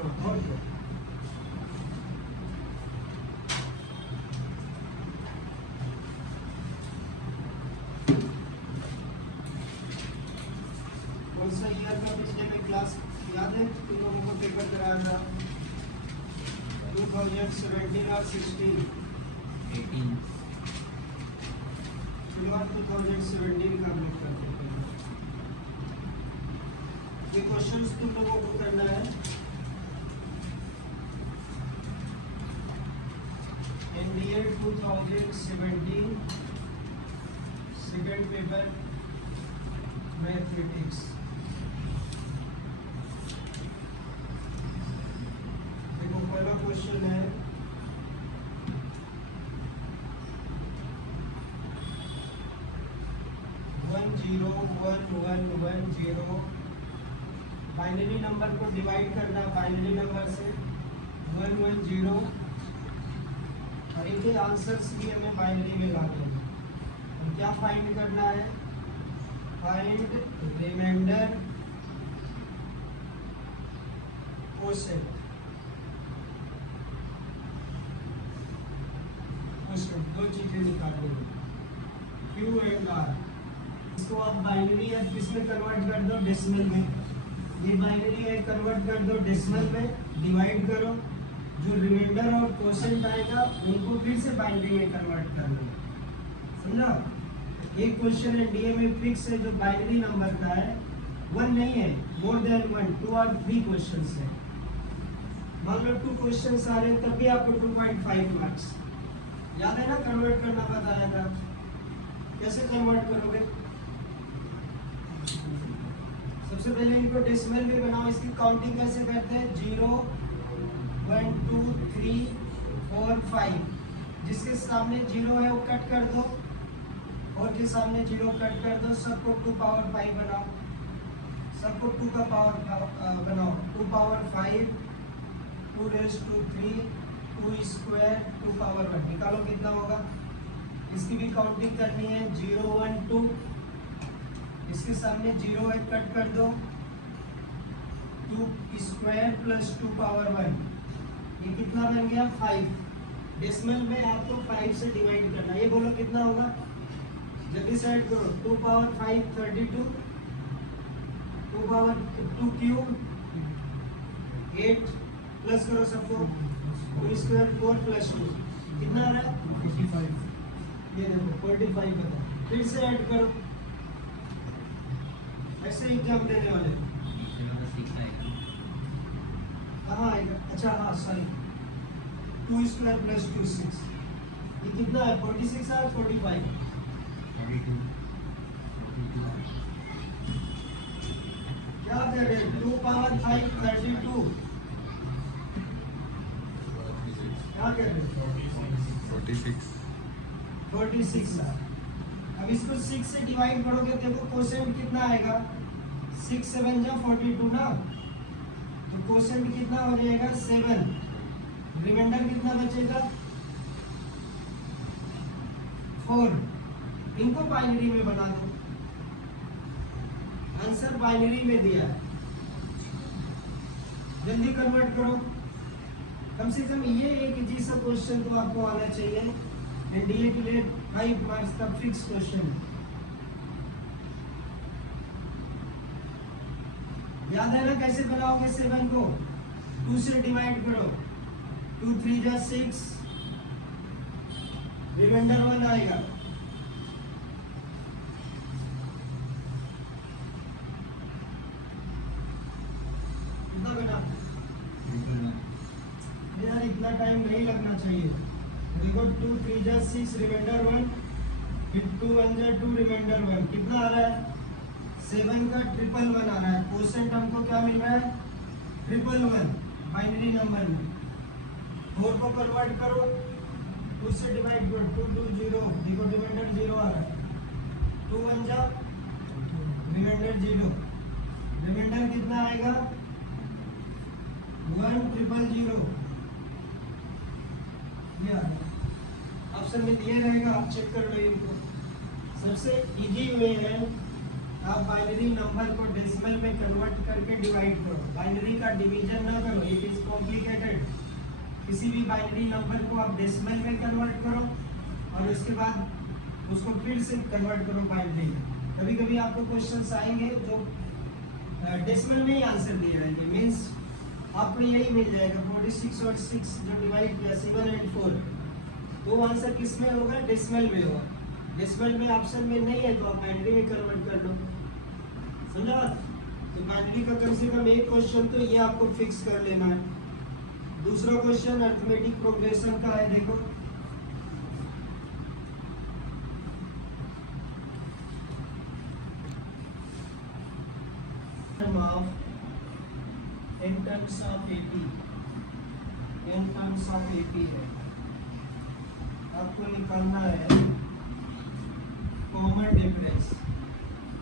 और क्या कौन सा ईयर का पिछले में क्लास याद है तुम लोगों को पेपर कराया था 2017 और 16 फिलहाल 2017 का हम लोग करते हैं। ये क्वेश्चंस तुम लोगों को करना है एनडीए 2017 सेकंड पेपर मैथमेटिक्स। देखो पहला क्वेश्चन है बाइनरी नंबर को डिवाइड करना बाइनरी नंबर से 110 और इनके आंसर्स भी हमें बाइनरी में लाने हैं। और क्या फाइंड करना है? फाइंड रिमाइंडर क्वोशिएंट दो चीजें निकालनी है Q एंड R। इसको आप बाइनरी है किसमें कन्वर्ट कर दो? डेसिमल में। ये बाइनरी है कन्वर्ट कर दो डेसिमल में, डिवाइड करो, जो रिमाइंडर और क्वोशिएंट आएगा उनको फिर से बाइनरी में कन्वर्ट कर लो। समझा? एक क्वेश्चन है डीए में फिक्स है जो बाइनरी नंबर का है, 1 नहीं है, मोर देन 1, 2 और 3 क्वेश्चंस है। मान लो 2 क्वेश्चंस आ रहे हैं तब भी आपको 2.5 मार्क्स। याद है ना कन्वर्ट करना बताया था, कैसे कन्वर्ट करोगे? सबसे पहले इनको डेसिमल में बनाओ। इसकी काउंटिंग कैसे करते हैं? 0 1 2 3 4 5। जिसके सामने 0 है वो कट कर दो और जिसके सामने 0 कट कर दो। सबको 2 पावर 5 बनाओ, सबको 2 का पावर बनाओ। 2 power 5 2 raise to 3 2 square 2 power 1। निकालो कितना होगा। इसकी भी काउंटिंग करनी है 0 1 2। इसके सामने 0 है कट कर दो, 2 स्क्वायर प्लस 2 पावर 1। ये कितना बन गया? 5। डेसिमल में आपको 5 से डिवाइड करना है। ये बोलो कितना होगा, जल्दी से ऐड करो। 2 पावर 5 32, 2 पावर 2 क्यूब 8 प्लस करो सबको 2 स्क्वायर 4 प्लस 2 कितना आ रहा है? 45। ये देखो 45 बता। फिर से ऐड करो, ऐसे एग्जाम देने वाले कहाँ आएगा? अच्छा हाँ सॉरी, 2 स्क्वायर प्लस 2 6। ये कितना है? 46 है 45 क्या कर रहे हैं? 2 पावर 5 32 क्या कर रहे हैं? 46 है। अब इसको 6 से डिवाइड करोगे, देखो क्वोशिएंट कितना आएगा? 6 7 जा 42 ना, तो क्वोशिएंट कितना हो जाएगा? 7। रिमाइंडर कितना बचेगा? 4। इनको बाइनरी में बना दो। आंसर बाइनरी में दिया है, जल्दी कन्वर्ट करो। कम से कम ये एक इजी सा क्वेश्चन तो आपको आना चाहिए। एनडीए के लिए 5 मार्क्स का फिक्स क्वेश्चन। याद है ना कैसे बनाओगे? 7 को 2 से डिवाइड करो, 2 3 जा 6, रिमाइंडर 1 आएगा। कितना बना? यार इतना टाइम नहीं लगना चाहिए। देखो 2 3 जा 6 रिमाइंडर 1, फिर 2 1 जा 2 रिमाइंडर 1 कितना आ रहा है? 7 का 111 आ रहा है। क्वोशिएंट हमको क्या मिल रहा है? 111 बाइनरी नंबर में। 4 को कन्वर्ट करो, 2 से डिवाइड करो, 2 2 0। देखो रिमाइंडर 0 आ रहा है। 2 1 जा रिमाइंडर 0। रिमाइंडर कितना आएगा? 1 0 0। ऑप्शन में दिए रहेगा, आप चेक कर लो इनको। सबसे इजी वे है आप बाइनरी नंबर को डेसिमल में कन्वर्ट करके डिवाइड करो, बाइनरी का डिवीजन ना करो, इट इज कॉम्प्लिकेटेड। किसी भी बाइनरी नंबर को आप डेसिमल में कन्वर्ट करो और उसके बाद उसको फिर से कन्वर्ट करो बाइनरी। कभी कभी आपको क्वेश्चंस आएंगे जो डेसिमल में ही आंसर दिया है, मीन्स आपको यही मिल जाएगा 46 और 6 जो डिवाइड किया 7 and 4, तो आंसर किस में होगा? डेसिमल में होगा। डेसिमल में ऑप्शन में नहीं है तो आप बाइनरी में कन्वर्ट कर लो, समझा? तो बाइनरी का कम से कम एक क्वेश्चन तो ये आपको फिक्स कर लेना है। दूसरा क्वेश्चन अरिथमेटिक प्रोग्रेशन का है, देखो in terms of AP है, आपको निकालना है कॉमन डिफरेंस।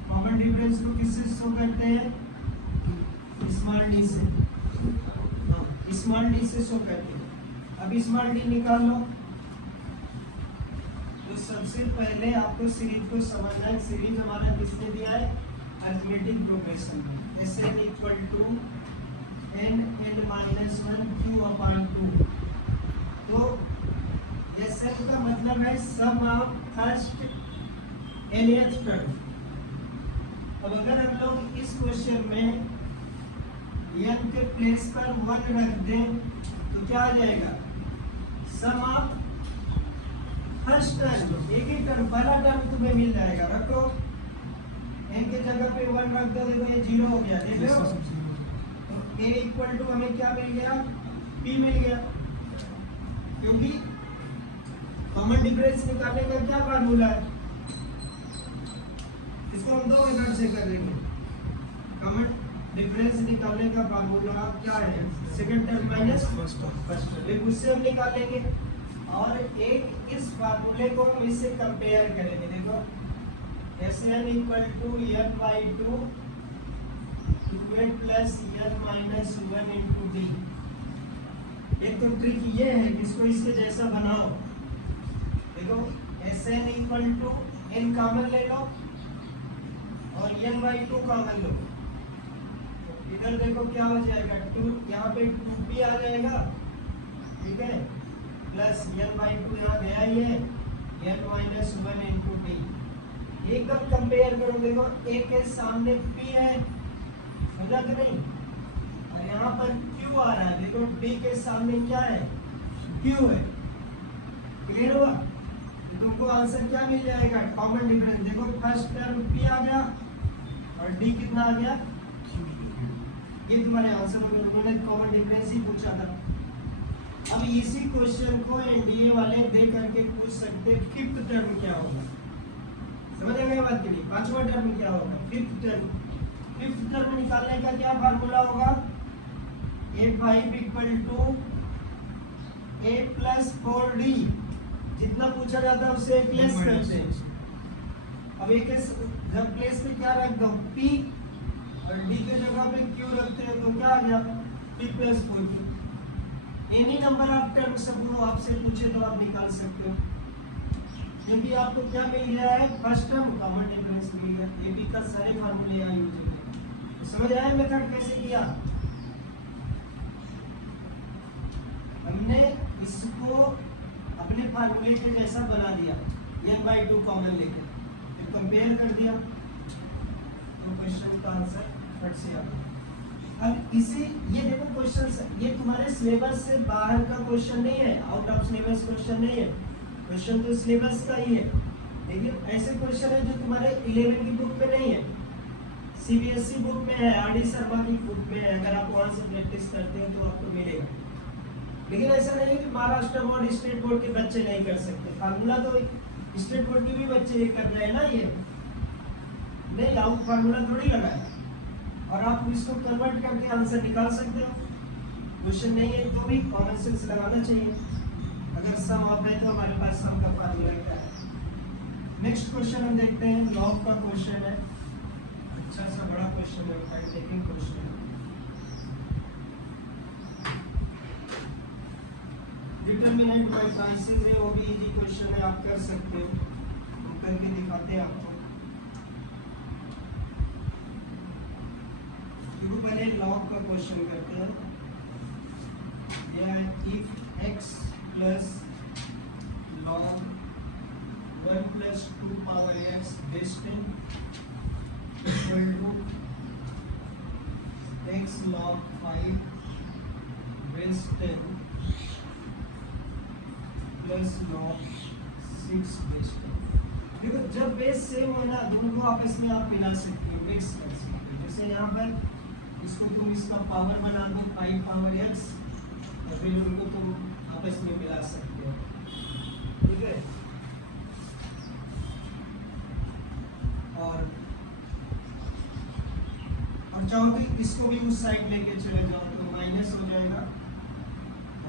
कॉमन डिफरेंस को किससे शो करते हैं? स्मॉल डी से, स्मॉल डी से शो करते हैं। अब स्मॉल डी निकाल लो। तो सबसे पहले आपको सीरीज को समझना है। सीरीज हमारा किसने दिया है? अरिथमेटिक प्रोग्रेशन में। Sn equal to n n-1 q/2। तो Sn का मतलब है sum of first nth term. अब अगर हम लोग इस क्वेश्चन में n के प्लेस पर 1 रख दें तो क्या आ जाएगा? सम ऑफ फर्स्ट टर्म, एक ही टर्म, पहला टर्म तुम्हें मिल जाएगा। रखो n के जगह पे 1 रख दो, देखो ये 0 हो गया, देख लो। तो a इक्वल टू हमें क्या मिल गया? p मिल गया, क्योंकि कॉमन डिफरेंस निकालने का क्या फार्मूला है? इसको हम दो मेथड से कर लेंगे। कॉमन डिफरेंस निकालने का फार्मूला क्या है? Second term minus first term, एक उससे हम निकाल लेंगे और एक इस फार्मूले को हम इससे कंपेयर करेंगे। देखो Sn equal to n/2 equal plus n-1 into D. एक तो ट्रिक ये है कि इसको इसके जैसा बनाओ। देखो Sn equal to n common ले लो और n/2 कॉमन लो। इधर देखो क्या हो जाएगा? 2, यहाँ पे 2p आ जाएगा, ठीक है, प्लस n/2 यहाँ गया ही है, n-1 इंटू डी। एकदम कंपेयर करो, देखो a के सामने p है, समझा कि नहीं? और यहाँ पर q आ रहा है, देखो d के सामने क्या है? q है। क्लियर हुआ? तुमको आंसर क्या मिल जाएगा? Common difference. देखो फर्स्ट टर्म p आ गया और d कितना आ गया? ये तुम्हारे आंसर में उन्होंने कॉमन डिफरेंस ही पूछा था। अब इसी क्वेश्चन को एनडीए वाले दे करके पूछ सकते हैं फिफ्थ टर्म क्या होगा। समझ गए बात की नहीं? पांचवा टर्म क्या होगा? Fifth term. फिफ्थ टर्म निकालने का क्या फार्मूला होगा? a5 equal to a plus 4d। जितना पूछा जाता है उससे प्लस करते हैं। अब एक जब प्लेस पे क्या रख दो? p और d के जगह पे q रखते हैं तो क्या आ गया? p plus 4q। Any number of term सब वो आपसे पूछे तो आप निकाल सकते हो, क्योंकि आपको क्या मिल गया है? फर्स्ट टर्म कॉमन डिफरेंस मिल गया। ये भी का सारे फार्मूले यहाँ यूज है। तो समझ आया मेथड कैसे किया? हमने इसको अपने फार्मूले के जैसा बना दिया, n/2 कॉमन लेकर फिर कंपेयर कर दिया तो क्वेश्चन का आंसर फट से आ गया। अब इसी ये देखो क्वेश्चन, ये तुम्हारे सिलेबस से बाहर का क्वेश्चन नहीं है, आउट ऑफ सिलेबस क्वेश्चन नहीं है। क्वेश्चन तो सिलेबस का ही है, लेकिन ऐसे क्वेश्चन है जो तुम्हारे 11 की बुक में नहीं है, सीबीएसई बुक में है, आरडी शर्मा की बुक में है। अगर आप वहां से प्रैक्टिस करते हो तो आपको मिलेगा। लेकिन ऐसा नहीं है कि महाराष्ट्र बोर्ड स्टेट बोर्ड के बच्चे नहीं कर सकते। फार्मूला तो स्टेट बोर्ड के भी बच्चे कर रहे हैं ना, ये नहीं आउट फार्मूला थोड़ी लगा है। और आप इसको कन्वर्ट करके आंसर निकाल सकते हो। क्वेश्चन नहीं है तो भी कॉमन सेंस लगाना चाहिए। अगर सम ऑफ है तो हमारे पास सम का फार्मूला क्या है। नेक्स्ट क्वेश्चन हम देखते हैं, लॉग का क्वेश्चन है। अच्छा सा बड़ा क्वेश्चन है, टाइम टेकिंग क्वेश्चन है। डिटरमिनेंट बाय ट्रांसिस है, वो भी इजी क्वेश्चन है, आप कर सकते हो। हम करके दिखाते हैं आपको। क्वेश्चन करते हैं। यह है if x plus log 1 plus 2 power x base 10 equal to x log 5 base 10 plus log 6 base 10। देखो जब बेस सेम हो ना दोनों को आपस में आप मिला सकते हो, मिक्स कर सकते हो। जैसे यहाँ पर इसको तुम इसका पावर बना दो 5 पावर x, और फिर उनको तुम आपस में मिला सकते हो, ठीक है। और चाहो तो इसको भी उस साइड लेके चले जाओ तो माइनस हो जाएगा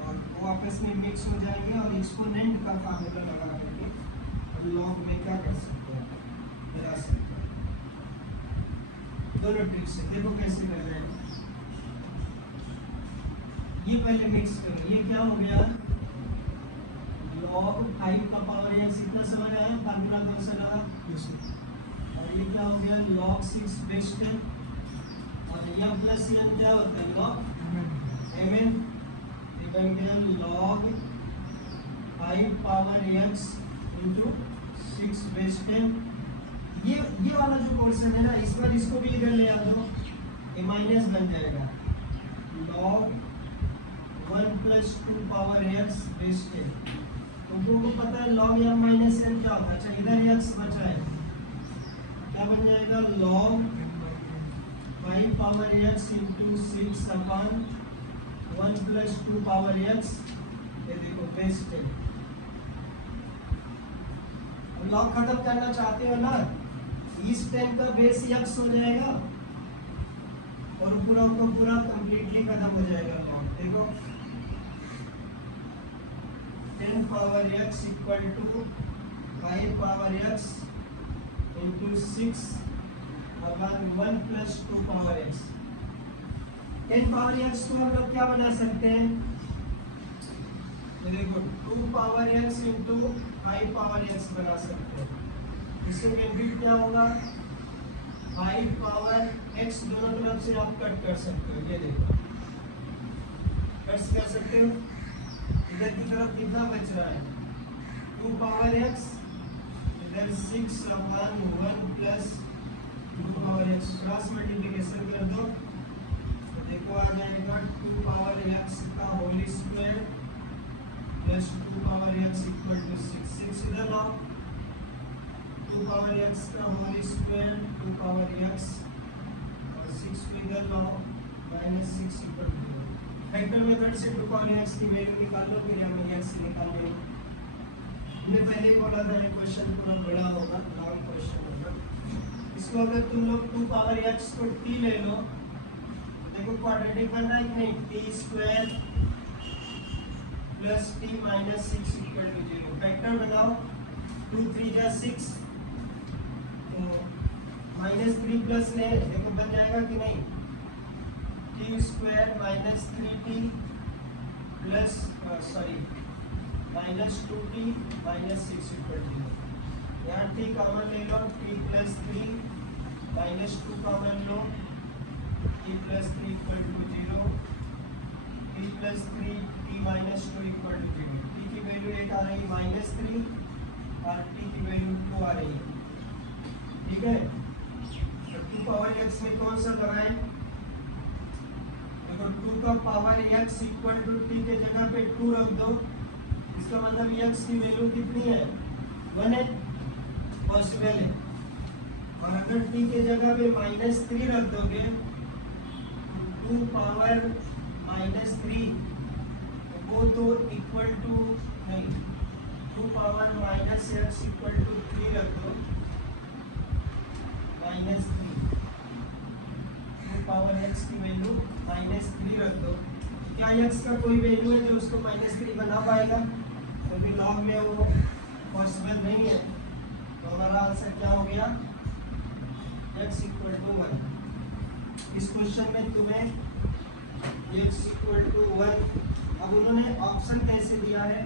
और वो आपस में मिक्स हो जाएंगे, और एक्सपोनेंट का फार्मूला लगा करके लॉग में क्या कर सकते हैं, मिला सकते हैं। दोनों ट्रिक से देखो कैसे कर रहे हैं। ये पहले मिक्स करो, ये क्या हो गया log 5 का पावर x इतना समझ आया, फार्मूला कौन सा लगा, और ये क्या हो गया log 6 बेस 10, और यहाँ प्लस n क्या होता है log mn, ये बन गया log 5 power x into 6 base 10। ये वाला जो पोर्शन है ना, इस बार इसको भी इधर ले आ दो, ये माइनस बन जाएगा log 1 plus 2 power x base 10। तुमको पता है log m माइनस n क्या होता है। अच्छा इधर x बचा है, क्या बन जाएगा log 5 power x into 6 upon 1 plus 2 power x, ये देखो बेस 10। लॉग खत्म करना चाहते हो ना, इस 10 का बेस x हो जाएगा और पूरा को पूरा कंप्लीटली खत्म हो जाएगा लॉग। देखो 10 power x equal to 5 power x into 6 upon 1 plus 2 power x। 10 power x को हम लोग क्या बना सकते हैं, देखो 2 power x into 5 power x बना सकते हैं। इससे बेनिफिट क्या होगा, 5 पावर x दोनों तरफ से आप कट कर सकते हो, ये देखो कट कर सकते हो। इधर की तरफ कितना बच रहा है 2 पावर x, इधर 6 upon 1 plus 2 power x, cross multiplication कर दो तो देखो आ जाएगा 2 पावर x का whole square plus 2 power x equal to 6 इधर लाओ, 2 पावर x का होल स्क्वायर 2 पावर x और 6 को इधर लाओ minus 6 equal to 0। Factor method से 2 पावर x की वैल्यू निकाल लो, फिर हमें x निकाल लो। हमने पहले बोला था ये क्वेश्चन थोड़ा बड़ा होगा, लॉन्ग क्वेश्चन होगा। इसको अगर तुम लोग 2 पावर x को t ले लो, देखो क्वाड्रेटिक बन रहा है कि नहीं, t square plus t minus 6 equal to 0। Factor बनाओ 2 3 जा 6, तो माइनस 3 प्लस ले, देखो बन जाएगा कि नहीं, t square minus 3t plus minus 2t minus 6 equal to 0। यहाँ t कॉमन ले लो, t प्लस 3 माइनस 2 कॉमन लो, t plus 3 equal to 0, t plus 3 t minus 2 equal to 0। t की वैल्यू 8 आ रही माइनस 3 और t की वैल्यू 2 आ रही है, ठीक है। तो 2 पावर x में कौन सा लगाएं, देखो 2 का power x equal to t के जगह पे 2 रख दो, इसका मतलब x की वैल्यू कितनी है 1 है, पॉसिबल है। और अगर t के जगह पे माइनस 3 रख दोगे, 2 पावर माइनस 3 वो तो इक्वल टू नहीं, 2 power minus x equal to 3 रख दो, माइनस 3 2 पावर x की वैल्यू माइनस 3 रख दो। क्या x का कोई वैल्यू है जो उसको माइनस 3 बना पाएगा, क्योंकि लॉग में वो पॉसिबल नहीं है। तो हमारा आंसर क्या हो गया, x इक्वल टू 1। इस क्वेश्चन में तुम्हें x इक्वल टू 1, अब उन्होंने ऑप्शन कैसे दिया है,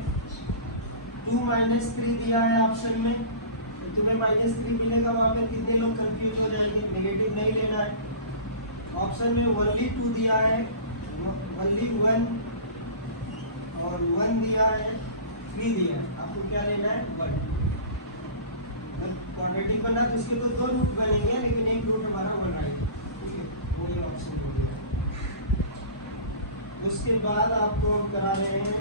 2 माइनस 3 दिया है ऑप्शन में, तो तुम्हें माइनस 3 मिलेगा, वहाँ पे कितने लोग कंफ्यूज हो जाएंगे, नेगेटिव नहीं लेना है। ऑप्शन में ओनली 2 दिया है, ओनली 1 और 1 दिया है, 3 दिया है। आपको क्या लेना है? 1। क्वाड्रेटिक बना तो इसके तो 2 रूट बनेंगे, लेकिन एक रूट हमारा 1 आएगा। ठीक है, वो ये ऑप्शन हो गया। उसके बाद आपको हम करा रहे हैं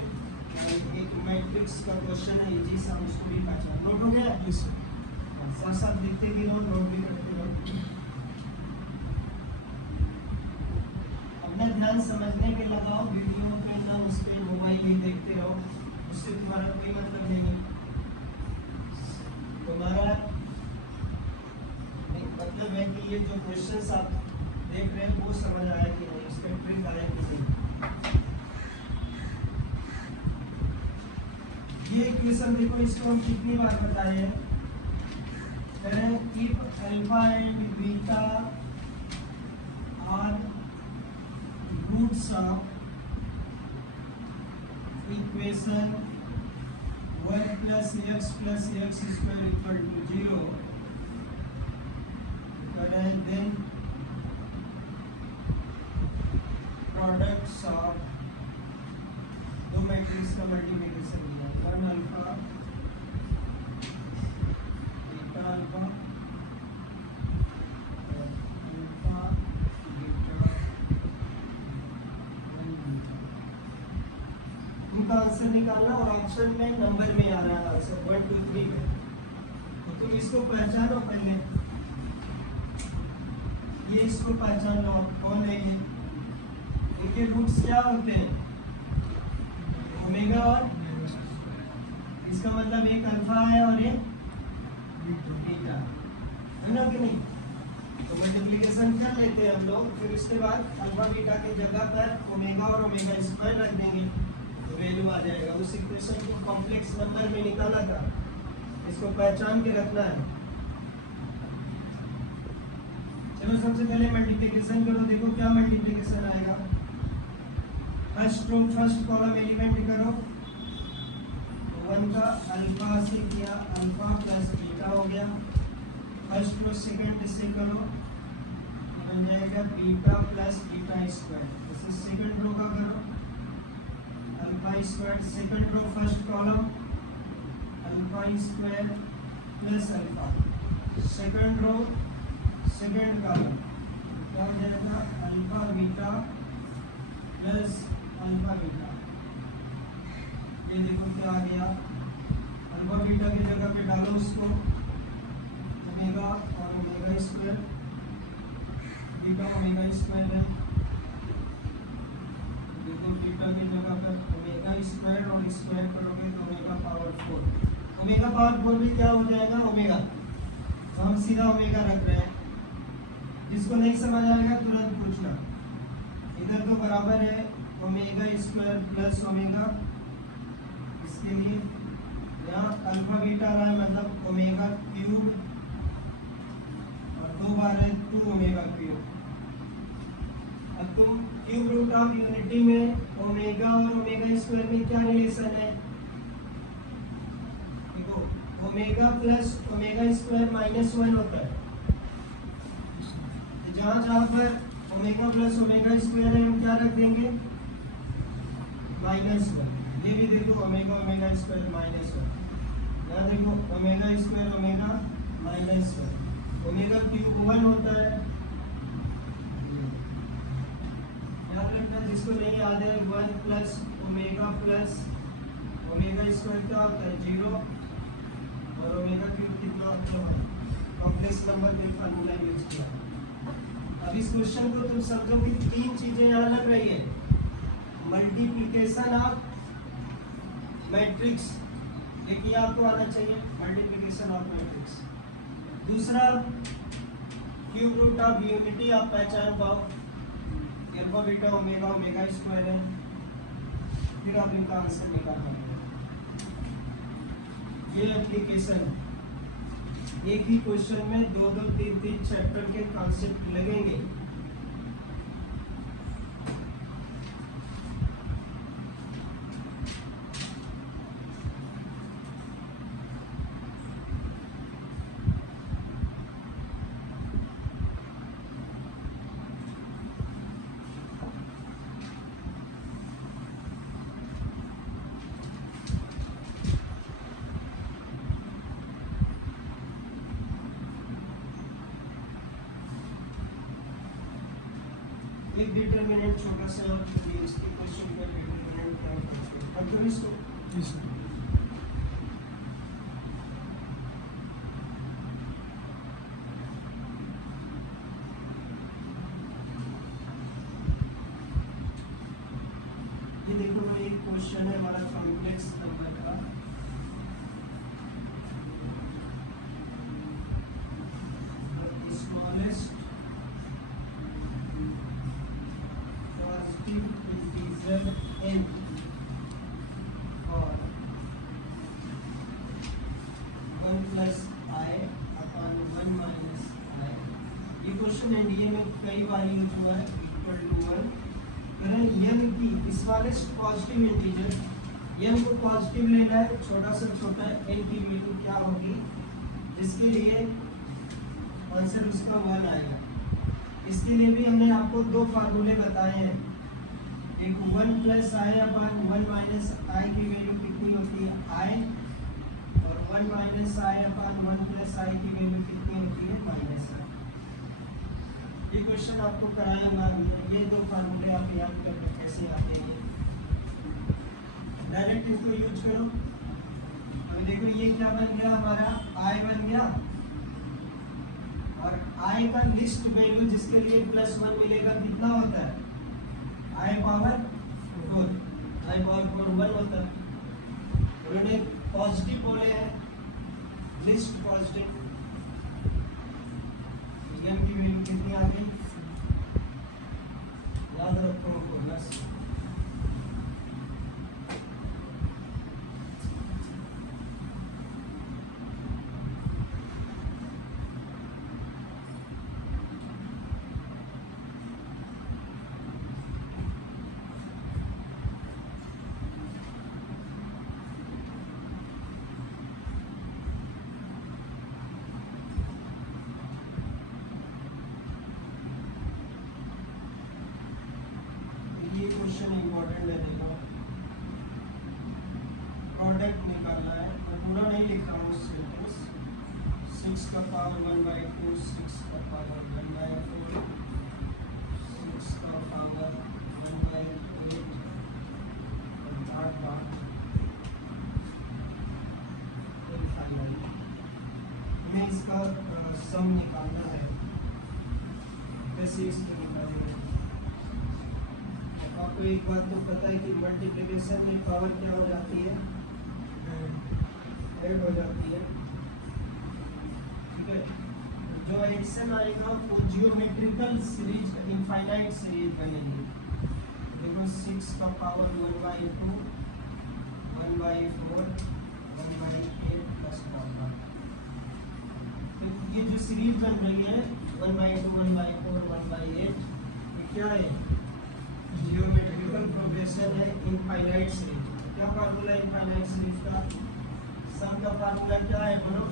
एक मैट्रिक्स का क्वेश्चन है, इजी सा, उसको भी पहचान। नोट हो गया? साथ साथ देखते भी रहो, नोट भी करते रहो। अपना ध्यान समझने पे लगाओ, वीडियो पे ना उस पे मोबाइल ही देखते रहो, उससे तुम्हारा कोई मतलब नहीं। तुम्हारा मतलब है कि ये जो क्वेश्चंस आप देख रहे हैं वो समझ आया कि नहीं, उसका ट्रिक आया कि नहीं। ये इक्वेशन देखो, इसको हम कितनी बार बताए हैं। Keep alpha and beta are roots of equation y plus x square equal to 0, and then products of दो मैट्रिक्स का मल्टीप्लिकेशन किया, 1 alpha beta alpha alpha beta 1 beta. उनका आंसर निकालना और ऑप्शन में नंबर में आ रहा है आंसर 1 2 3 में। तो तुम इसको पहचानो पहले, ये इसको पहचान लो कौन है ये। इनके रूट्स क्या होते हैं? ओमेगा और इसका मतलब एक अल्फा है और एक बीटा है ना कि नहीं? तो मल्टीप्लिकेशन कर लेते हैं हम लोग, फिर उसके बाद अल्फा बीटा की जगह पर ओमेगा और ओमेगा स्क्वायर रख देंगे, वैल्यू आ जाएगा। उस इक्वेशन को कॉम्प्लेक्स नंबर में निकाला था, इसको पहचान के रखना है। चलो सबसे पहले मल्टीप्लिकेशन करो, देखो क्या मल्टीप्लिकेशन आएगा। फर्स्ट कॉलम एलिमेंट करो, 1 का अल्फा से किया, अल्फा प्लस बीटा हो गया। फर्स्ट रो सेकंड से करो, बन जाएगा बीटा प्लस बीटा स्क्वायर। जैसे सेकंड रो का करो, alpha square, second row first column alpha square plus alpha, second row second column क्या हो जाएगा? Alpha beta plus alpha beta. ये देखो क्या आ गया, अल्फा बीटा की जगह पे डालो उसको ओमेगा और omega square, beta omega square है। देखो बीटा की जगह पर ओमेगा स्क्वायर और स्क्वायर करोगे तो ओमेगा पावर 4। ओमेगा पावर 4 भी क्या हो जाएगा? ओमेगा। तो हम सीधा ओमेगा रख रहे हैं। जिसको नहीं समझ आएगा तुरंत पूछना। इधर तो बराबर है ओमेगा स्क्वायर प्लस ओमेगा, इसके लिए यहाँ अल्फा बीटा रहा है मतलब ओमेगा क्यूब और 2 बार है 2 ओमेगा क्यूब। अब तुम क्यूब रूट ऑफ यूनिटी में ओमेगा और ओमेगा स्क्वायर में क्या रिलेशन है? देखो ओमेगा प्लस ओमेगा स्क्वायर -1 होता है। जहाँ जहाँ पर ओमेगा प्लस ओमेगा स्क्वायर है हम क्या रख देंगे? -1। ये भी देखो ओमेगा ओमेगा स्क्वायर -1, यहाँ देखो omega square omega -1, omega cube 1 होता है। याद रखना, जिसको नहीं याद है 1 प्लस ओमेगा स्क्वायर क्या होता है? 0 और ओमेगा क्यूब कितना होता है? कॉम्प्लेक्स नंबर के फार्मूला यूज किया। अब इस क्वेश्चन को तुम समझो कि 3 चीजें यहाँ लग रही है। मल्टीप्लिकेशन ऑफ मैट्रिक्स, एक ये आपको आना चाहिए, मल्टीप्लिकेशन ऑफ मैट्रिक्स। दूसरा क्यूब रूट ऑफ यूनिटी आप पहचान पाओ, alpha beta omega omega square है। फिर आप इनका आंसर निकालना है। ये एप्लीकेशन एक ही क्वेश्चन में 2-2 3-3 चैप्टर के कॉन्सेप्ट लगेंगे। डिटरमिनेंट छोटा सा और इसके क्वेश्चन का डिटरमिनेंट क्या होता है अब इसको ये देखो एक क्वेश्चन है हमारा कॉम्प्लेक्स नंबर का स्मॉलेस्ट पॉजिटिव इंटीजर n और 1 plus i upon 1 minus i। ये क्वेश्चन एनडीए में कई वैल्यू जो है इक्वल टू 1 n की स्मॉलेस्ट पॉजिटिव इंटीजर n को पॉजिटिव लेना है, छोटा से छोटा n की वैल्यू क्या होगी जिसके लिए आंसर उसका 1 आएगा। इसके लिए भी हमने आपको दो फार्मूले बताए हैं, एक 1 प्लस आई अपॉन 1 माइनस आई की वैल्यू कितनी होती है i और 1 माइनस आई अपॉन 1 प्लस आई की वैल्यू कितनी होती है माइनस आई। ये क्वेश्चन आपको कराया हुआ है, ये दो फार्मूले आप याद करके कैसे आते हैं डायरेक्ट इसको यूज करो। अब देखो ये क्या बन गया हमारा i बन गया और i का लिस्ट वैल्यू जिसके लिए +1 मिलेगा कितना होता है i पावर 4 1 होता है। उन्होंने पॉजिटिव बोले हैं लिस्ट पॉजिटिव m की वैल्यू कितनी आ गई याद रखो प्लस ये क्वेश्चन इंपॉर्टेंट है, देखो प्रोडक्ट निकालना है, मैं पूरा नहीं लिख रहा हूँ सेंटेंस। 6 का पावर 1/2 6 का पावर 1/4 6 का पावर 1/8 और 8 हमें इसका सम निकालना है, कैसे इसको निकालेंगे। आपको एक बात तो पता है कि मल्टीप्लिकेशन में पावर क्या हो जाती है ऐड हो जाती है, ठीक है। जो एडिशन आएगा वो जियोमेट्रिकल सीरीज इनफाइनाइट सीरीज बनेगी। देखो 6 का पावर 1/2 1/4 1/8 प्लस 1/4, तो ये जो सीरीज बन रही है 1/2 1/4 1/8 ये क्या है जियोमेट्रिकल प्रोग्रेशन है इनफाइनाइट सीरीज। क्या फार्मूला इनफाइनाइट सीरीज का सम का फार्मूला क्या है बोलो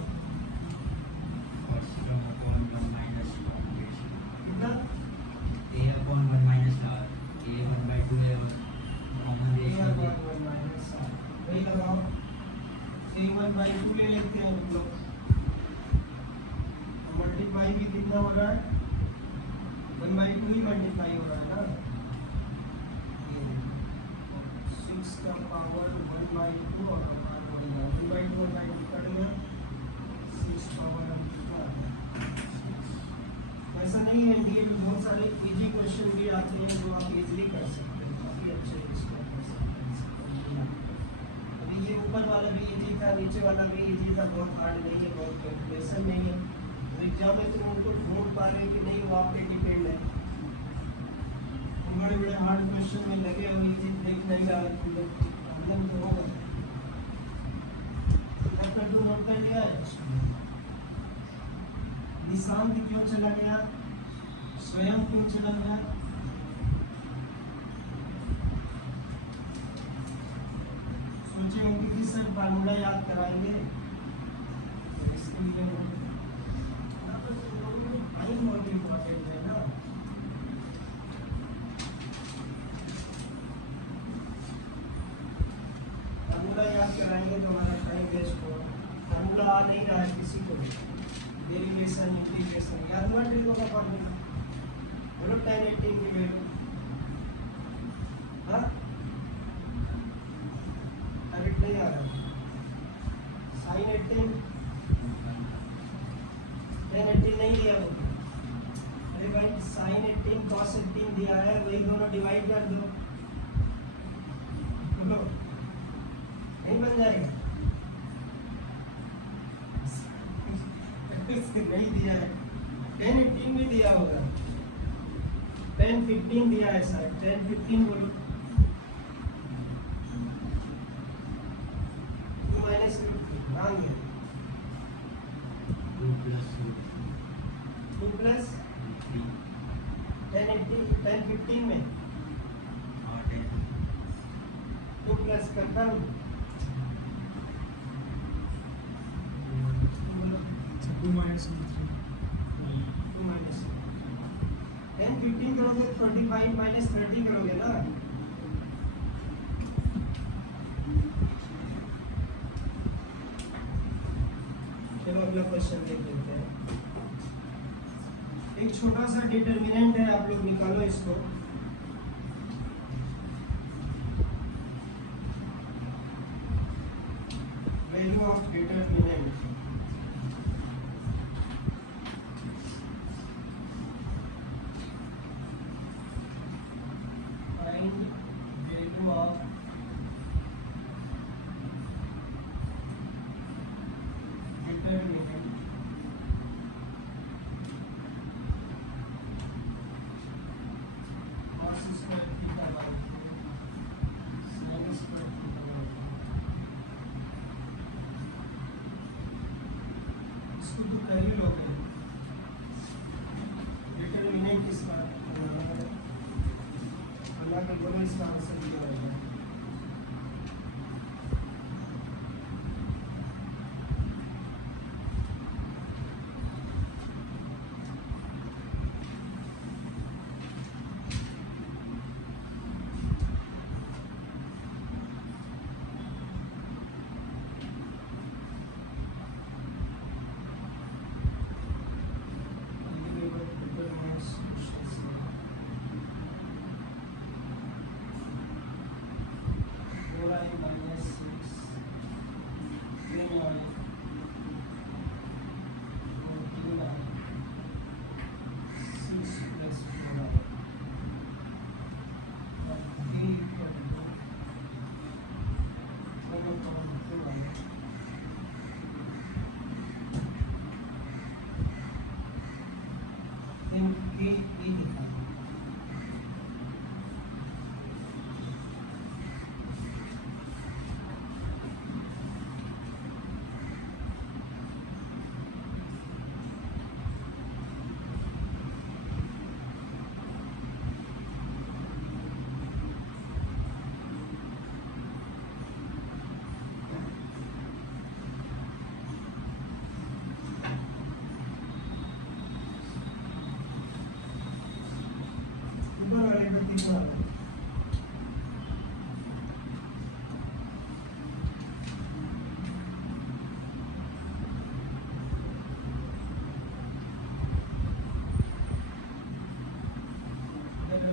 a/1 ले लेते हैं हम लोग, मल्टीप्लाई भी कितना हो रहा है 1/2 ही मल्टीप्लाई हो रहा है ना। 6 का पावर 1/2 और 1/2 कट गया 6 पावर ऐसा नहीं है। एनडीए में बहुत सारे इजी क्वेश्चन भी आते हैं जो आप इजीली कर सकते हैं, काफ़ी अच्छे इसको कर सकते हैं। अभी ये ऊपर वाला भी इजी था, नीचे वाला भी इजी था, बहुत हार्ड नहीं है, बहुत कैलकुलेशन नहीं है। एग्जाम में तुम उनको ढूंढ पा रहे कि नहीं वो आप पे डिपेंड है। बड़े बड़े हार्ड क्वेश्चन में लगे और इजी देख नहीं रहा है तुम लोग, प्रॉब्लम तो होगा। तुम नोट कर लिया है निशांत क्यों चला गया, स्वयं क्यों चला गया, सोचे होंगे कि सर फार्मूला याद कराएंगे इसके लिए बहुत इम्पोर्टेंट है ना। फार्मूला याद कराएंगे तो हमारा टाइम वेस्ट होगा। फार्मूला आ नहीं रहा है किसी को, डेरिवेशन इंटीग्रेशन याद हुआ ट्रिको का फार्मूला बोलो tan 18 की वैल्यू डिवाइड कर दो, नहीं बन जाएगा। नहीं दिया है, 10 18 भी दिया होगा, 10 15 दिया है सर, 10 15 बोलो। 2 माइनस 2 प्लस 10 15 में 2 प्लस कंफर्म 2 minus 2 माइनस 10 15 करोगे 25 माइनस 30 करोगे ना। चलो अगला क्वेश्चन देख लेते हैं। एक छोटा सा डिटरमिनेंट है, आप लोग निकालो इसको। Value of determinant, find value of determinant cos square theta by sin square theta by. इसको तो कर ही लोगे, डिटरमिनेंट किसका अल्लाह का बोलो, इसका आंसर क्या होगा।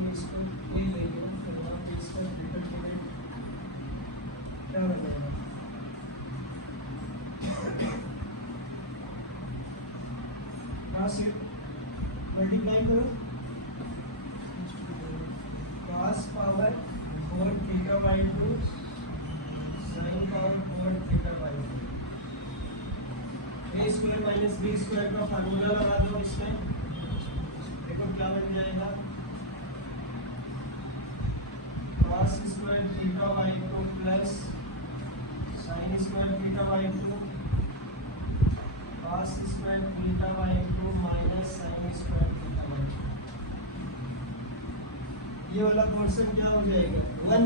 इसको ले लेंगे फिर वहाँ पे इसका डिटरमिनेंट क्या हो जाएगा। यहाँ से मल्टीप्लाई करो, cos power 4 theta by 2 sin power 4 theta by 2। a square minus b square का फार्मूला लगा दो इसमें, देखो क्या बन जाएगा। cos square theta by 2 plus sin square theta by 2 cos square theta by 2 minus sin square theta by 2। ये वाला पोर्शन क्या हो जाएगा 1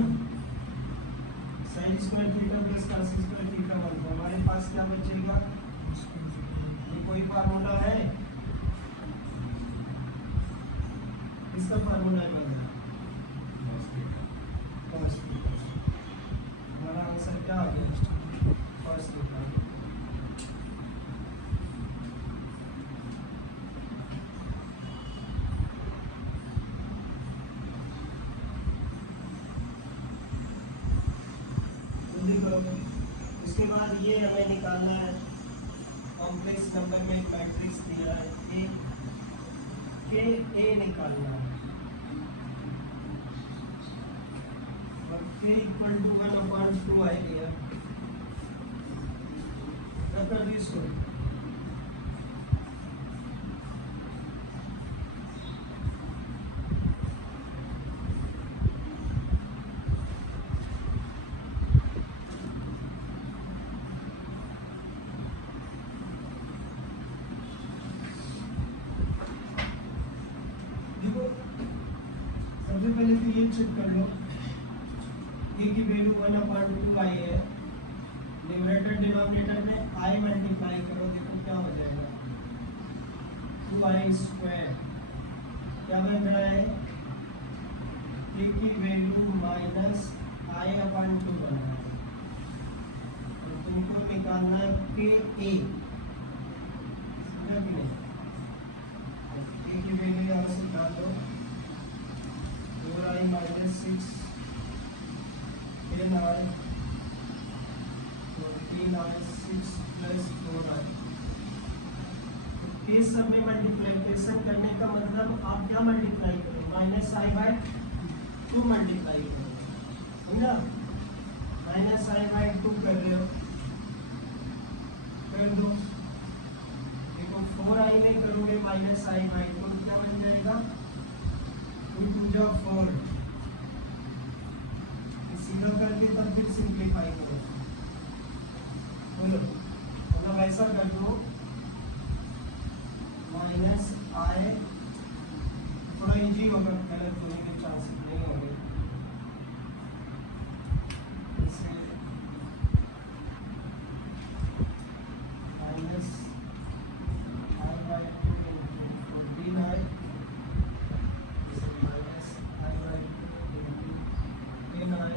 sin square theta plus cos square theta 1। तो हमारे पास क्या बचेगा, ये कोई फार्मूला है, इसका फार्मूला है हमारा आंसर क्या आ गया cos थीटा। उसके बाद ये हमें निकालना है, कॉम्प्लेक्स नंबर में एक मैट्रिक्स दिया है ए निकालना है। k इक्वल टू 1/2 आई लिया, रब कर दी इसको। देखो सबसे पहले तो ये चेक कर लो, a की वैल्यू 1/2 आई है, न्यूमरेटर डिनोमिनेटर में i मल्टीप्लाई करो, देखो क्या हो जाएगा 2i²। क्या बन रहा है, a की वैल्यू -i/2 बन रहा है। तो तुमको निकालना है के a, समझा कि नहीं? a की वैल्यू यहाँ से निकाल दो, 4i - 6 10i, 14i 6 + 4i। इस सब में मल्टीप्लिकेशन करने का मतलब आप क्या मल्टीप्लाई करो, -i/2 मल्टीप्लाई करो, समझा? -i/2 कर रहे हो, कर दो। देखो 4i में करोगे -i/2 क्या बन जाएगा, 2 × 4, सीधा करके तब फिर सिंप्लीफाई करो, बोलो मतलब ऐसा कर दो -i, थोड़ा इजी होगा, गलत होने के चांसेस नहीं होंगे। इसे -i/2 × 14i, इसे -i/2 × 10i,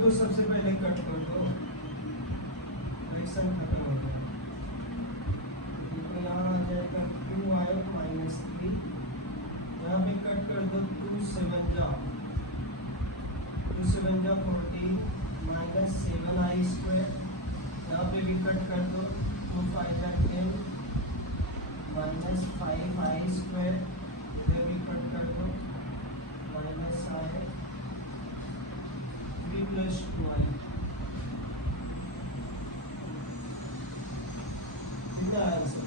दो सबसे पहले कट कर दो, फ्रैक्शन खत्म हो गया। तो यहाँ आ जाएगा 2i - 3, यहाँ पे कट कर दो 2 7 जा 14 -7i², यहाँ पे भी कट कर दो 2 5 जा 10 -5i², इधर भी कट कर दो -i 3 + 2i, कितना आंसर?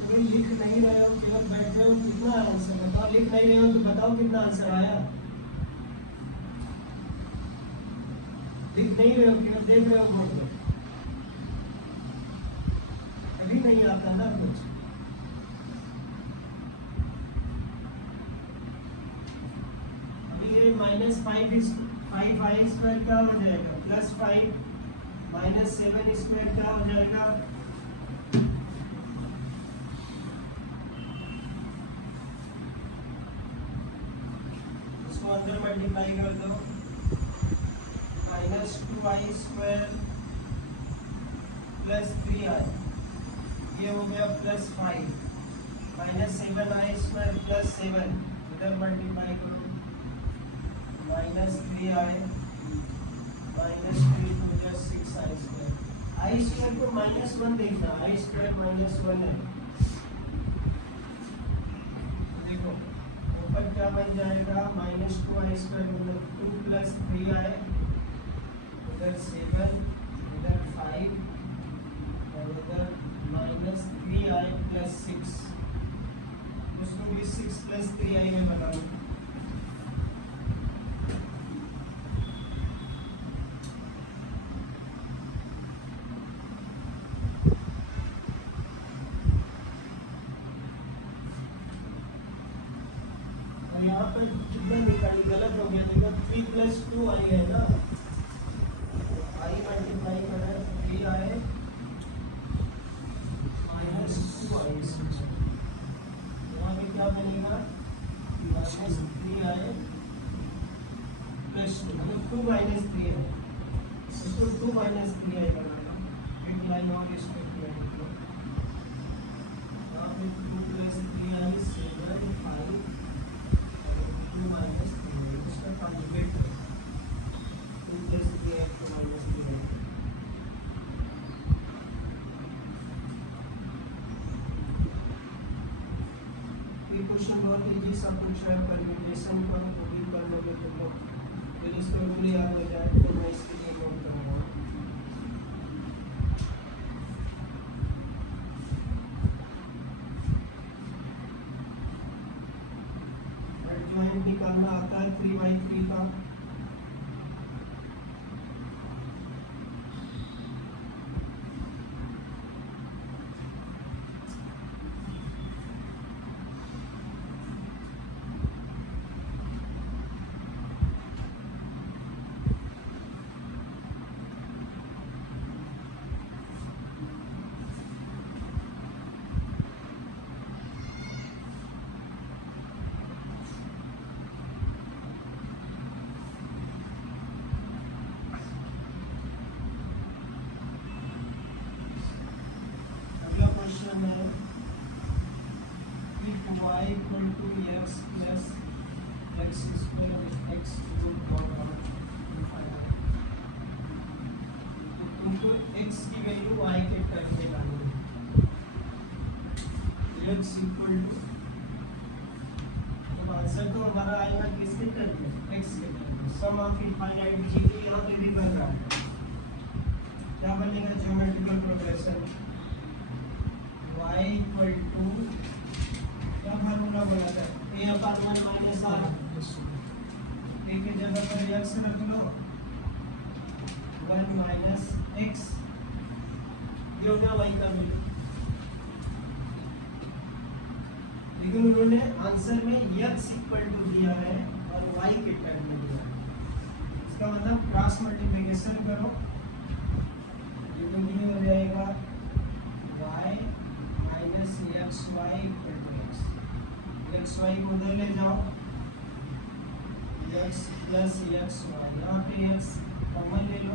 तो लिख नहीं रहे हो, केवल बैठ रहे हो, कितना आंसर बताओ? लिख नहीं रहे हो तो बताओ कितना आंसर आया? लिख नहीं रहे हो, केवल देख रहे हो बोर्ड पर, अभी नहीं आता ना कुछ। -5i² क्या हो जाएगा, +5 -7² क्या हो जाएगा, इसको अंदर मल्टीप्लाई कर दो, -2i² + 3i, ये हो गया +5 -7i² + 7, इधर मल्टीप्लाई करो -3i -3 हो गया 6i²। i² को -1 देखना, i² -1 है, देखो ऊपर क्या बन जाएगा, -2i² मतलब 2 + 3i, इधर 7, इधर 5 और इधर -3i + 6, उसको भी 6 + 3i में बनाओ। यहाँ पर कितना निकाली, गलत हो गया, देखो 3 + 2i है ना, i मल्टीप्लाई कर रहे हैं 3i -2i, यहाँ पे क्या बनेगा -3i + 2, मतलब 2 - 3 है, इसको 2 - 3i बनाना, एक लाइन और इस पे किया है, यहाँ पे 2 + 3i 7 5 2 - 3, इसका कॉन्जुगेट भी सब कुछ है, परम्यूटेशन पर वो भी कर लोगे तुम लोग, फिर इसका रूल याद हो जाए तो मैं इसके लिए नोट करूँगा। एडजॉइंट निकालना आता है 3/3 का, है if y equal to x plus x square x to the power तो तुमको x की वैल्यू y के टर्म में लानी है, x इक्वल टू, तो आंसर तो हमारा आएगा किसके टर्म में, x के टर्म में। सम ऑफ इनफाइनाइट जी यहाँ पे भी बन रहा है, क्या बनेगा geometrical progression y equal to, क्या फार्मूला बना था, a upon 1 minus r, a के जगह पर x रख लो, 1 माइनस x, ये हो गया y का वैल्यू। लेकिन उन्होंने आंसर में x इक्वल टू दिया है और y के टर्म में दिया है, इसका मतलब क्रॉस मल्टीप्लिकेशन करो, ये हो जाएगा y minus x y equal to x y को उधर ले जाओ, एक्स प्लस एक्स वाई, यहाँ पे एक्स कॉमन ले लो,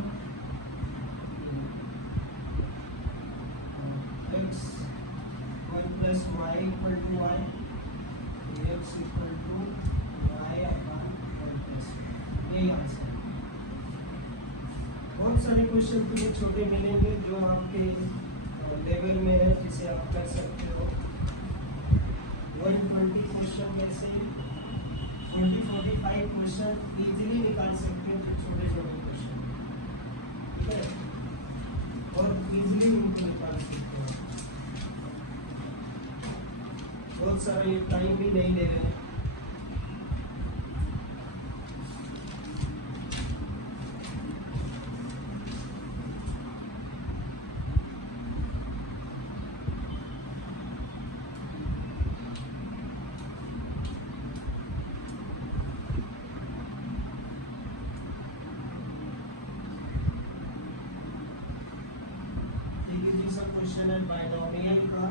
x 1 plus y equal to y, x equal to y upon 1 plus, यही आंसर। बहुत सारे क्वेश्चन तुम्हें छोटे मिलेंगे जो आपके लेवल में है, जिसे आप कर सकते हो। 120 क्वेश्चन कैसे 40-45 क्वेश्चन इजीली निकाल सकते हो, छोटे छोटे क्वेश्चन, ठीक है, और इजीली निकाल सकते हो, बहुत सारे टाइम भी नहीं ले रहे हैं। क्वेश्चन है बाइनोमियल का,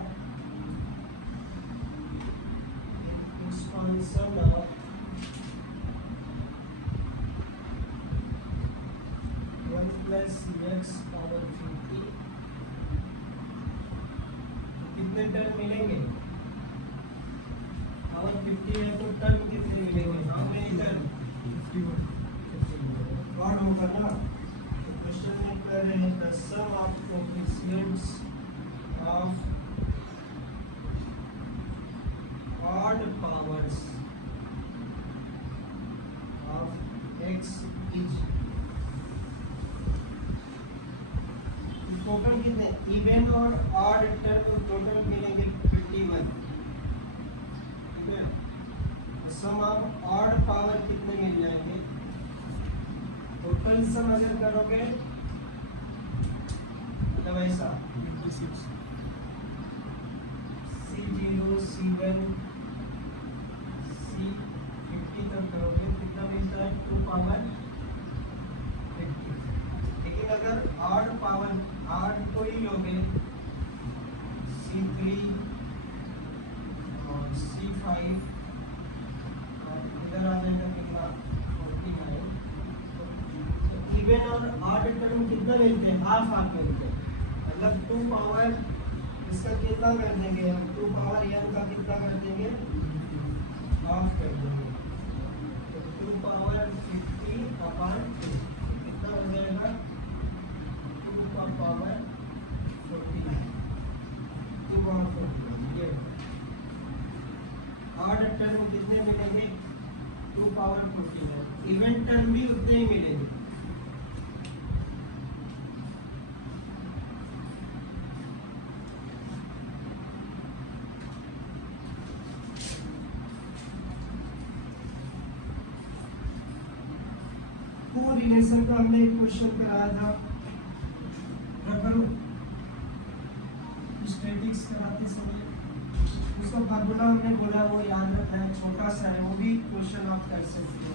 expansion of 1 plus x power 50, कितने टर्म मिलेंगे, पावर 50 है तो टर्म कितने मिलेंगे, हाउ मेनी टर्म, 51 गॉड होगा ना। तो क्वेश्चन में कह रहे हैं the sum of coefficients of odd powers of x is total कितने, इवन और ऑड टर्म टोटल मिलेंगे 51, ठीक है। सम ऑफ ऑड पावर कितने मिल जाएंगे, टोटल सम अगर करोगे मतलब ऐसा C0 C1 C50 तक करोगे कितना मिलता है, 2 पावर 50। लेकिन अगर ऑड पावर ऑड को ही लोगे C3 और C5 और इधर आ जाएगा कितना 49, तो इवन और ऑड टर्म कितना मिलते हैं, हाफ मिलते हैं, मतलब 2 पावर इसका कितना कर देंगे हम, 2 पावर n का कितना कर देंगे, हाफ कर देंगे, तो 2 पावर 50 अपान 2 कितना हो जाएगा, 2 का पावर 49, 2 पावर 49। ये ऑड टर्म कितने टर्म भी उतने ही मिलेंगे। रिलेशन का हमने एक क्वेश्चन कराया था, स्टैटिक्स कराते समय उसका फार्मूला हमने बोला वो याद रखना है, छोटा सा है, वो भी क्वेश्चन आप कर सकते हो।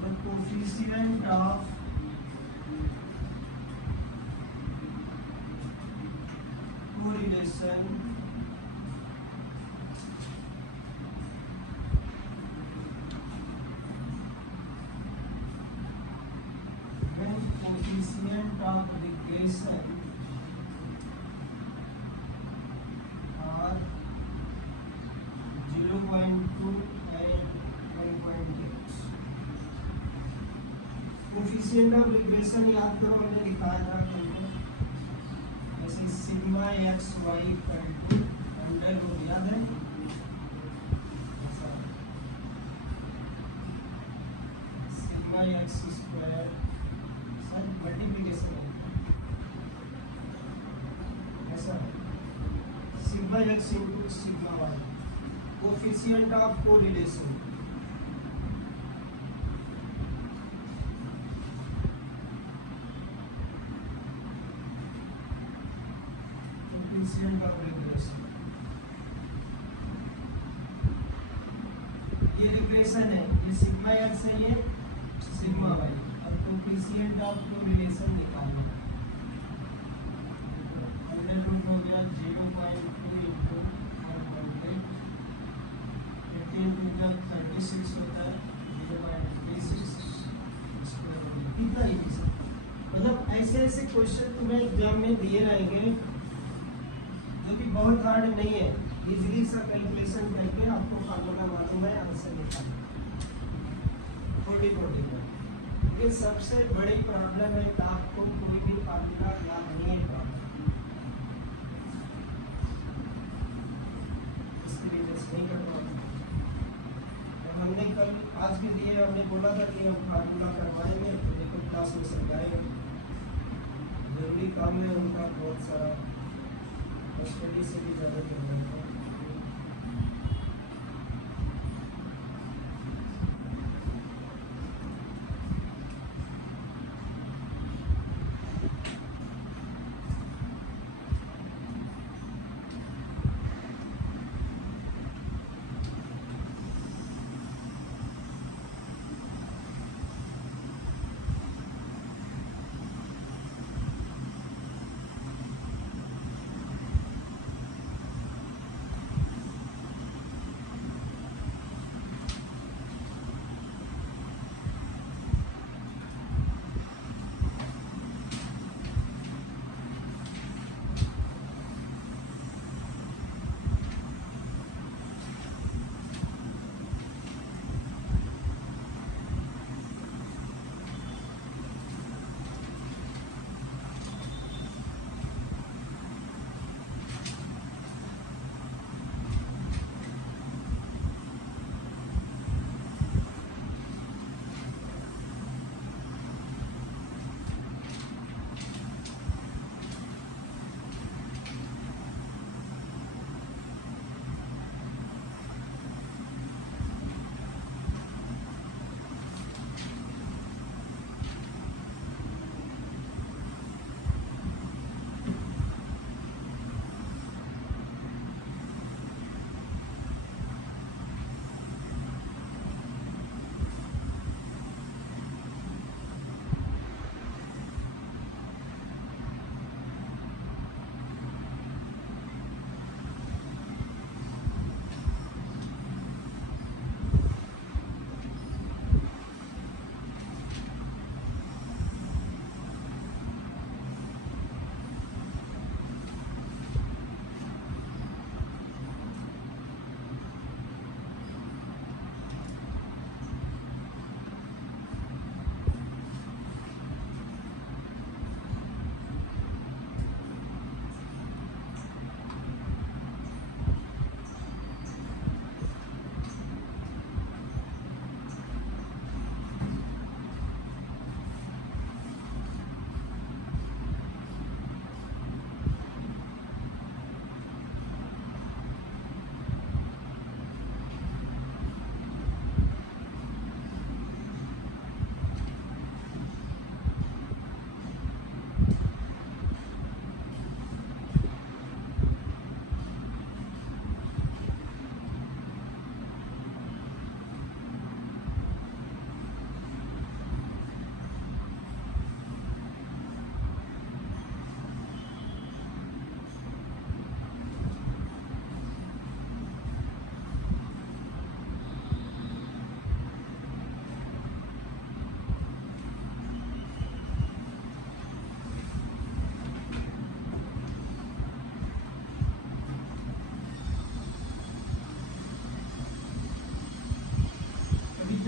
The coefficient of correlation coefficient of regression are 0.2 and 1.8। Coefficient of regression याद करो, हमने लिखाया था तुमको जैसे sigma x y equal to under root, याद है? सिग्मा एक्स स्क्वायर मल्टीप्लिकेशन ऐसा sigma x into sigma y, coefficient of correlation. Coefficient of regression, ये रिग्रेशन है, ये सिग्मा एक्स है, ये सिग्मा वाई, और कोफिशिएंट ऑफ कोरिलेशन निकालना है। अंडर रूट हो गया 0.2 इंटू 1.8, 36 होता है 0.36 कितना ही। मतलब ऐसे ऐसे क्वेश्चन तुम्हें एग्जाम में दिए रहेंगे जो कि बहुत हार्ड नहीं है, इजीली सा कैलकुलेशन करके आपको फार्मूला मालूम है, आंसर निकालना थोड़ी ये सबसे बड़ी प्रॉब्लम है कि आपको कोई भी फार्मूला याद नहीं है, इसके लिए जैसे नहीं कर पाते। तो हमने कल आज के लिए हमने बोला था कि हम फार्मूला करवाएंगे, तो देखो क्लास में समझाएंगे, जरूरी काम है उनका बहुत सारा, स्टडी से भी ज़्यादा जरूरत है।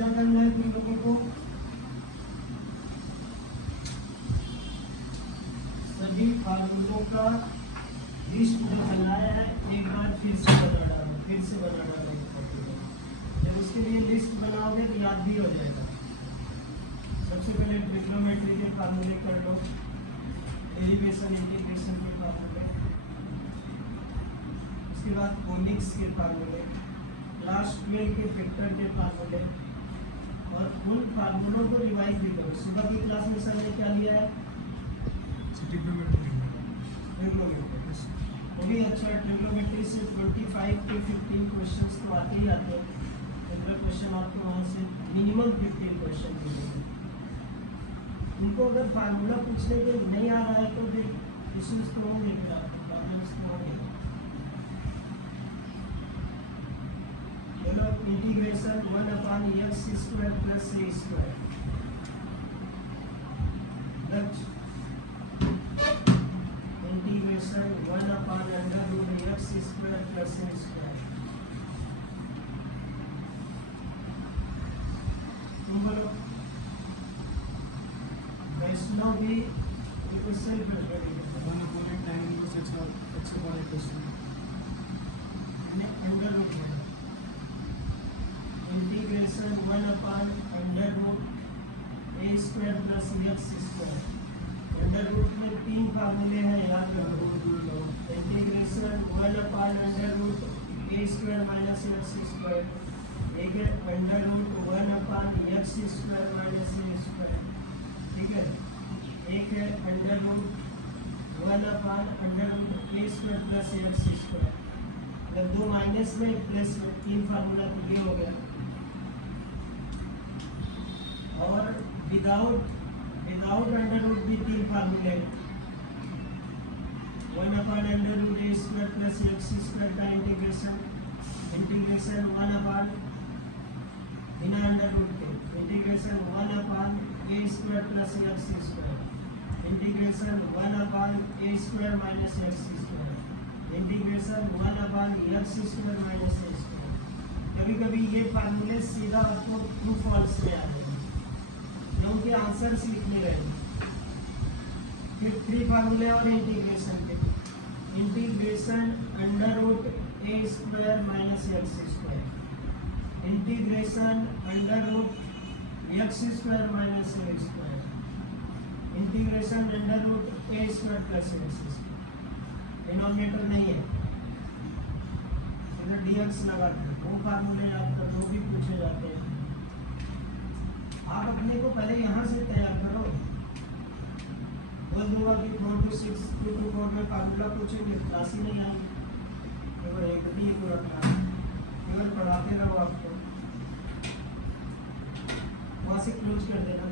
क्या करना है तुम लोगों को, सभी फार्मूलों का लिस्ट जो बनाया है एक बार फिर से बना डालो जब उसके लिए लिस्ट बनाओगे तो याद भी हो जाएगा। सबसे पहले ट्रिग्नोमेट्री के फार्मूले कर लो, डेरिवेशन इंटीग्रेशन के फार्मूले, उसके बाद कोनिक्स के फार्मूले, क्लास 12 के वेक्टर के फार्मूले, और उन फार्मूलों को रिवाइज भी करो। सुबह की क्लास में सर ने क्या लिया है, ट्रिग्नोमेट्री। वो भी अच्छा है। ट्रिग्नोमेट्री से 25 to 15 क्वेश्चंस तो आते ही आते हैं। अगला क्वेश्चन आपको वहाँ से मिनिमम 15 क्वेश्चन मिलेंगे। उनको अगर फार्मूला पूछने के नहीं आ रहा है तो फिर इश्यूज तो होंगे, फिर आपको प्रॉब्लम्स तो होंगे। चलो integration 1/x² plus a², integration 1/√x² plus a²। तुम बोलो वैष्णव भी self integration 1/√a² plus x²। Under root में 3 फार्मूले हैं, याद रखो। इंटीग्रेशन 1/√a² माइनस x², एक है √1/x² माइनस a², ठीक है। एक है √1/√a² प्लस x²। जब 2 माइनस में प्लस में 3 फार्मूला तो ये हो गया। और विदाउट अंडर रूट भी 3 फार्मूले हैं। 1/√a² प्लस x² का इंटीग्रेशन 1 बिना अंडर रूट के integration 1/a² plus x², integration 1/a² minus x², integration 1/x² minus a²। कभी कभी ये फार्मूले सीधा आपको ट्रू फॉल्स में आ जाएंगे क्योंकि आंसर्स लिखने रहेंगे। फिर 3 फार्मूले और इंटीग्रेशन के, integration under minus x², integration under minus a², integration under plus x²। Denominator नहीं है, इधर dx लगाते हैं। वो फार्मूले याद कर, वो भी पूछे जाते हैं। आप अपने को पहले यहाँ से तैयार करो। बोल दूंगा कि 4 to 6 2 to 4 में फार्मूला पूछेंगे, क्लास ही नहीं आएगी। केवल एक भी को रखना है, केवल पढ़ाते रहो। आपको वहाँ से क्लोज कर देना।